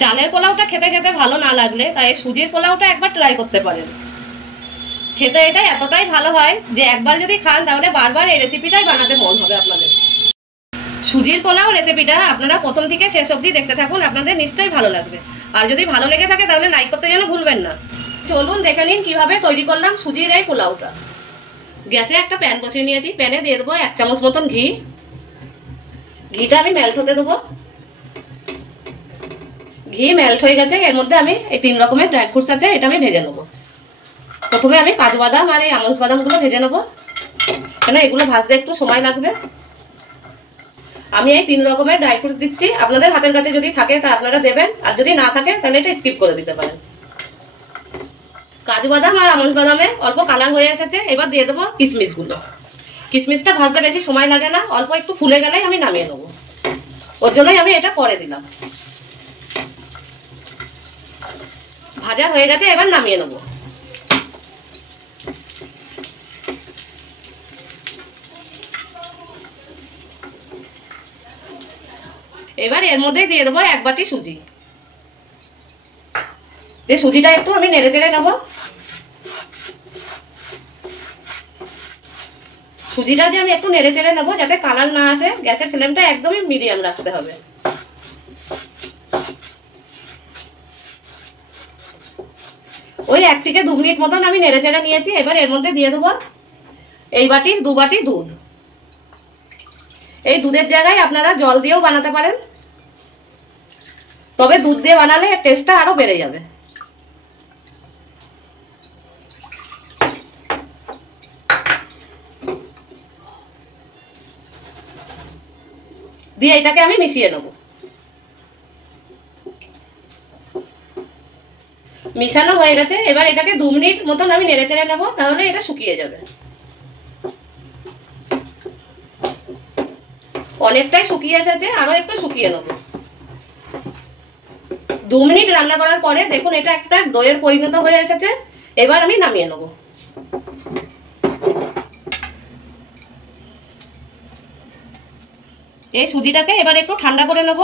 চালের পোলাওটা খেতে খেতে ভালো না লাগলে তাই সুজির পোলাওটা একবার ট্রাই করতে পারেন। খেতে এটা এতটাই ভালো হয় যে একবার যদি খান তাহলে বারবার এই রেসিপিটাই বানাতে মন হবে আপনাদের। সুজির পোলাও রেসিপিটা আপনারা প্রথম থেকে শেষ অবধি দেখতে থাকুন, আপনাদের নিশ্চয়ই ভালো লাগবে। আর যদি ভালো লেগে থাকে তাহলে লাইক করতে যেন ভুলবেন না। চলুন দেখে নিন কিভাবে তৈরি করলাম সুজির এই পোলাওটা। গ্যাসে একটা প্যান বসিয়ে নিয়েছি, প্যানে দিয়ে দেবো 1 চামচ মতন ঘি। ঘিটা আমি মেল্ট হতে দেবো। ঘি মেল্ট হয়ে গেছে, এর মধ্যে আমি এই 3 রকমের ড্রাই ফ্রুটস আছে, এটা আমি ভেজে নেবো। প্রথমে আমি কাজু বাদাম আর এই আমন্ড বাদামগুলো ভেজে নেবো, কেন এগুলো ভাজতে একটু সময় লাগবে। আমি এই 3 রকমের ড্রাই ফ্রুটস দিচ্ছি, আপনাদের হাতের কাছে যদি থাকে তা আপনারা দেবেন, আর যদি না থাকে তাহলে এটা স্কিপ করে দিতে পারেন। কাজু বাদাম আর আমন্ড বাদামে অল্প কালার হয়ে এসেছে, এবার দিয়ে দেবো কিশমিশগুলো। কিশমিশটা ভাজতে বেশি সময় লাগে না, অল্প একটু ফুলে গেলেই আমি নামিয়ে নেবো, ওর জন্যই আমি এটা পরে দিলাম। ভাজা হয়ে গেছে, এবার নামিয়ে নেবো। এবার এর মধ্যে দিয়ে দেবো 1 বাটি সুজি। এই সুজিটা একটু আমি নেড়ে চেড়ে নেবো। সুজিটা যে আমি একটু নেড়ে চেড়ে নেবো যাতে কালার না আসে, গ্যাসের ফ্লেমটা একদমই মিডিয়াম রাখতে হবে। ওই 1 থেকে 2 মিনিট মতন আমি নেড়ে চেড়ে নিয়েছি। এবার এর মধ্যে দিয়ে দেবো এই বাটির 2 বাটি দুধ। এই দুধের জায়গায় আপনারা জল দিয়েও বানাতে পারেন, তবে দুধ দিয়ে বানালে টেস্টটা আরো বেড়ে যাবে। দিয়ে এটাকে আমি মিশিয়ে নেব। মিশানো হয়ে গেছে, এবার এটাকে 2 মিনিট মতন আমি নেড়ে চেড়ে নেবো, তাহলে এটা শুকিয়ে যাবে। অনেকটাই শুকিয়ে এসেছে, আরো একটু শুকিয়ে নেব। 2 মিনিট রান্না করার পরে দেখুন এটা একটা দইয়ের পরিণত হয়ে এসেছে। এবার আমি নামিয়ে নেব। এই সুজিটাকে এবার একটু ঠান্ডা করে নেব।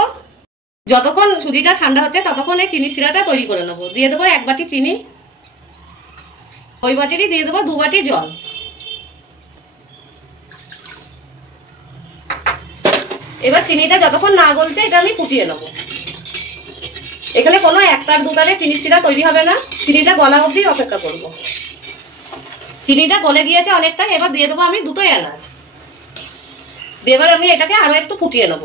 যতক্ষণ সুজিটা ঠান্ডা হচ্ছে ততক্ষণ এই চিনি শিরাটা তৈরি করে নেব। দিয়ে দেবো 1 বাটি চিনি, ওই বাটিরই দিয়ে দেবো 2 বাটি জল। এবার চিনিটা যতক্ষণ না গলছে এটা আমি ফুটিয়ে নেব। এখানে কোনো 1 তার 2 তারে চিনি শিরা তৈরি হবে না, চিনিটা গলা অবধি অপেক্ষা করব। চিনিটা গলে গিয়েছে অনেকটা, এবার দিয়ে দেবো আমি 2টো এলাচ। এবার আমি এটাকে আরো একটু ফুটিয়ে নেব।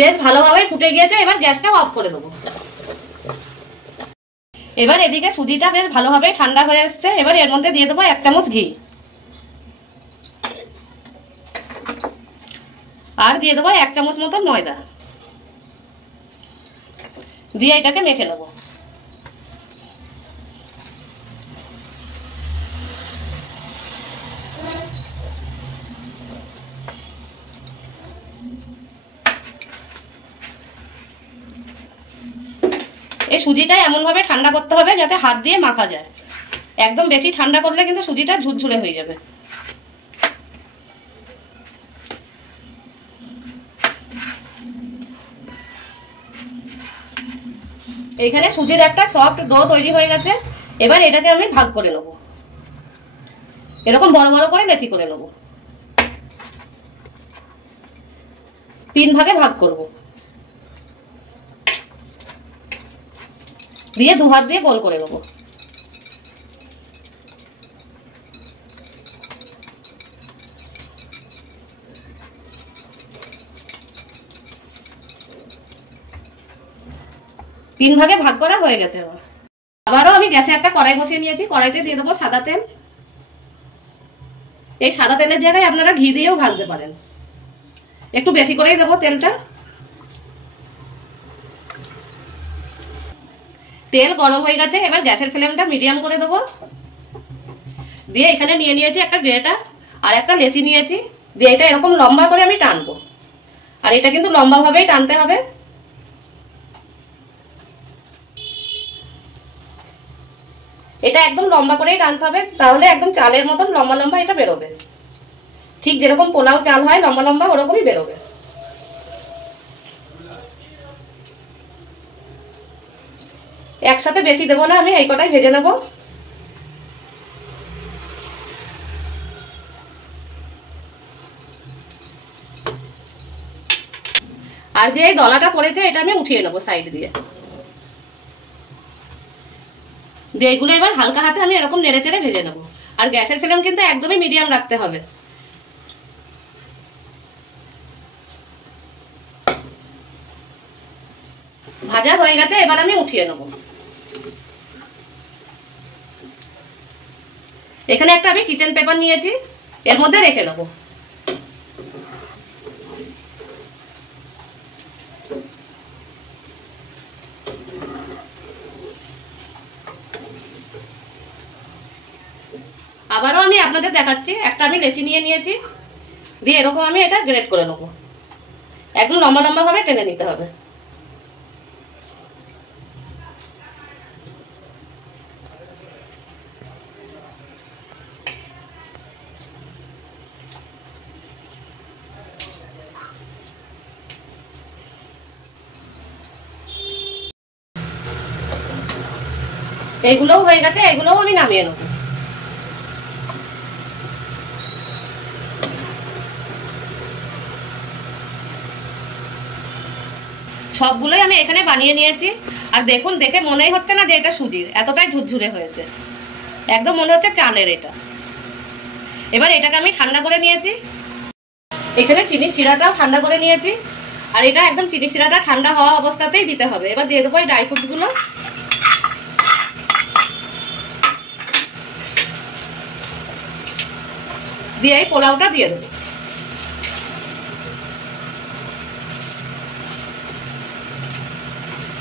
বেশ ভালোভাবে ফুটে গিয়েছে, এবার গ্যাসটা অফ করে দেবো। এবার এদিকে সুজিটা বেশ ভালোভাবে ঠান্ডা হয়ে এসছে, এবার এর মধ্যে দিয়ে দেবো 1 চামচ ঘি। আর দিয়ে দেবো 1 চামচ মতো ময়দা। দিয়ে এটাকে মেখে নেব। এই সুজিটা এমন ভাবে ঠান্ডা করতে হবে যাতে হাত দিয়ে মাখা যায়। একদম বেশি ঠান্ডা করলে কিন্তু সুজিটা ঝুরঝুরে হয়ে যাবে। এইখানে সুজির একটা সফট ডো তৈরি হয়ে গেছে। এবার এটাকে আমি ভাগ করে নেব, এরকম বড় বড় করে লেচি করে নেব। 3 ভাগে ভাগ করব, দিয়ে 2 হাত দিয়ে গোল করে নেব। তিন ভাগে ভাগ করা হয়ে গেছে। আবারও আমি গ্যাসে একটা কড়াই বসিয়ে নিয়েছি, কড়াইতে দিয়ে দেবো সাদা তেল। এই সাদা তেলের জায়গায় আপনারা ঘি দিয়েও ভাজতে পারেন, একটু বেশি করেই দেবো তেলটা। তেল গরম হয়ে গেছে, এবার গ্যাসের ফ্লেমটা মিডিয়াম করে দেবো। দিয়ে এখানে নিয়ে নিয়েছি একটা গ্রেটার আর একটা লেচি নিয়েছি। দিয়ে এটা এরকম লম্বা করে আমি টানবো, আর এটা কিন্তু লম্বা ভাবেই টানতে হবে। এটা একদম লম্বা করেই টানতে হবে, তাহলে একদম চালের মতন লম্বা লম্বা এটা বেরোবে। ঠিক যেরকম পোলাও চাল হয় লম্বা লম্বা, ওরকমই বেরোবে। একসাথে বেশি দেবো না, আমি এই কটাই ভেজে নেব। আর যে এই দলাটা পড়েছে এটা আমি উঠিয়ে নেবো সাইড দিয়ে। এগুলো এবার হালকা হাতে আমি এরকম নেড়ে চেড়ে ভেজে নেবো। আর গ্যাসের ফ্লেম কিন্তু একদমই মিডিয়াম রাখতে হবে। ভাজা হয়ে গেছে, এবার আমি উঠিয়ে নেব। এখানে একটা আমি কিচেন পেপার নিয়েছি, এর মধ্যে রেখে নেব। আবারও আমি আপনাদের দেখাচ্ছি, একটা আমি লেচি নিয়ে নিয়েছি, দিয়ে এরকম আমি এটা গ্রেট করে নেব। একদম লম্বা লম্বা ভাবে টেনে নিতে হবে। এইগুলোও হয়ে গেছে, এগুলোও আমি নামিয়ে নেব। সবগুলোই আমি এখানে বানিয়ে নিয়েছি। আর দেখুন, দেখে মনেই হচ্ছে না যে এটা সুজির, এতটাই ঝুরঝুরে হয়েছে, একদম মনে হচ্ছে চালের এটা। এবার এটাকে আমি ঠান্ডা করে নিয়েছি। এখানে চিনি শিরাটাও ঠান্ডা করে নিয়েছি। আর এটা একদম চিনি শিরাটা ঠান্ডা হওয়া অবস্থাতেই দিতে হবে। এবার দিয়ে দেবো এই ড্রাই ফ্রুটসগুলো। দিয়ে এই পোলাওটা দিয়ে দেবো।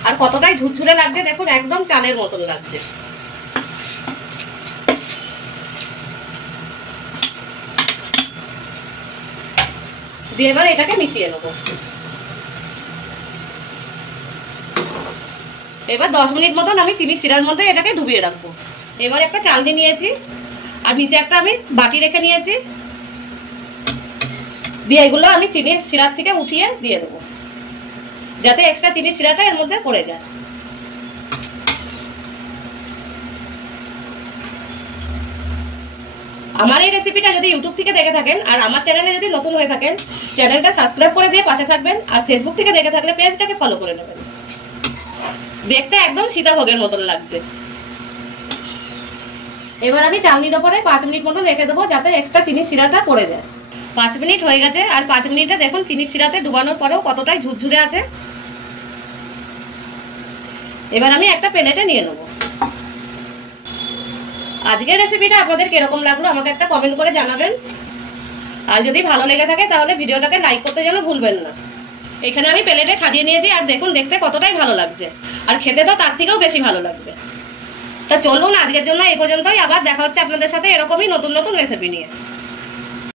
আর কতটাই ঝুরঝুরে লাগছে দেখুন, একদম চালের মতন লাগছে। দিয়ে এবার এটাকে মিশিয়ে নেবো। এবার 10 মিনিট মতন আমি চিনি শিরার মধ্যে এটাকে ডুবিয়ে রাখবো। এবার একটা চালনি নিয়েছি, আর নিচে একটা আমি বাটি রেখে নিয়েছি। দিয়ে এগুলো আমি চিনির শিরার থেকে উঠিয়ে দিয়ে দেবো, যাতে এক্সট্রা চিনির শিরাটা এর মধ্যে পড়ে যায়। আমার এই রেসিপিটা যদি ইউটিউব থেকে দেখে থাকেন আর আমার চ্যানেলে যদি নতুন হয়ে থাকেন, চ্যানেলটা সাবস্ক্রাইব করে দিয়ে পাশে থাকবেন। আর ফেসবুক থেকে দেখে থাকলে পেজটাকে ফলো করে নেবেন। দেখতে একদম সীতাভোগের মতন লাগছে। এবার আমি চালনির ওপরে 5 মিনিট মতন রেখে দেবো, যাতে এক্সট্রা চিনির শিরাটা পড়ে যায়। 5 মিনিট হয়ে গেছে। আর 5 মিনিটে দেখুন চিনির শিরাতে ডুবানোর পরেও কতটাই ঝুরঝুরে আছে। এবার আমি একটা প্লেটে নিয়ে নেব। আজকের রেসিপিটা আপনাদের কিরকম লাগলো আমাকে একটা কমেন্ট করে জানাবেন। আর যদি ভালো লেগে থাকে তাহলে ভিডিওটাকে লাইক করতে যেন ভুলবেন না। এখানে আমি প্লেটে সাজিয়ে নিয়েছি, আর দেখুন দেখতে কতটাই ভালো লাগছে, আর খেতে তো তার থেকেও বেশি ভালো লাগবে। তা চলুন আজকের জন্য এই পর্যন্তই। আবার দেখা হচ্ছে আপনাদের সাথে এরকমই নতুন নতুন রেসিপি নিয়ে।